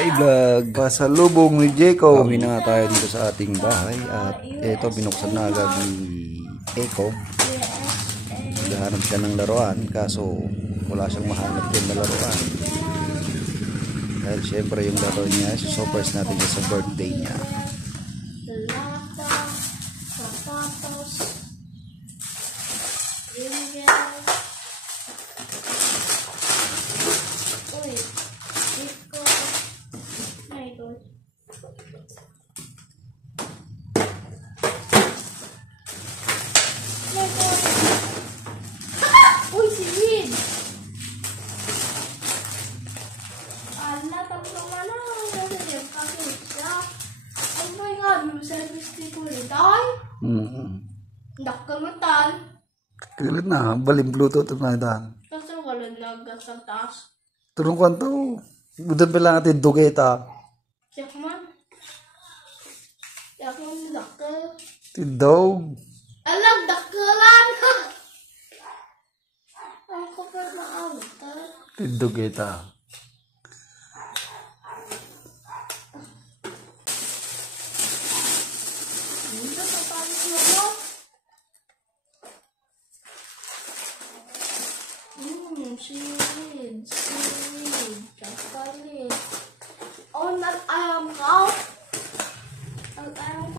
Hi vlog! Pasalubong ni Jacob. Kami na nga tayo dito sa ating bahay at eto binuksan na agad ni Jacob. Naghahanap siya ng laruan kaso wala siyang mahanap din na laruan. Dahil syempre yung laro niya, surprise natin siya sa birthday niya. Uy, si Lin! Ala, tatlo na lang. Nasasayang kasi siya. Oh my God, yung service ni Kulitan. Nakamatal. Kailan na, baling Bluetooth na dan. Kasi wala nagas sa taas. Turong kwanto. Budan pa lang natin dugeta. Siyak man. Siyak man dakkel. Tindaw. Alam, dakkelan! Ang kapal na auto. Dugeta. Dito sa palis mo mo. Seaweed. Chocolate. Oh, nag-ayam ka? Nag-ayam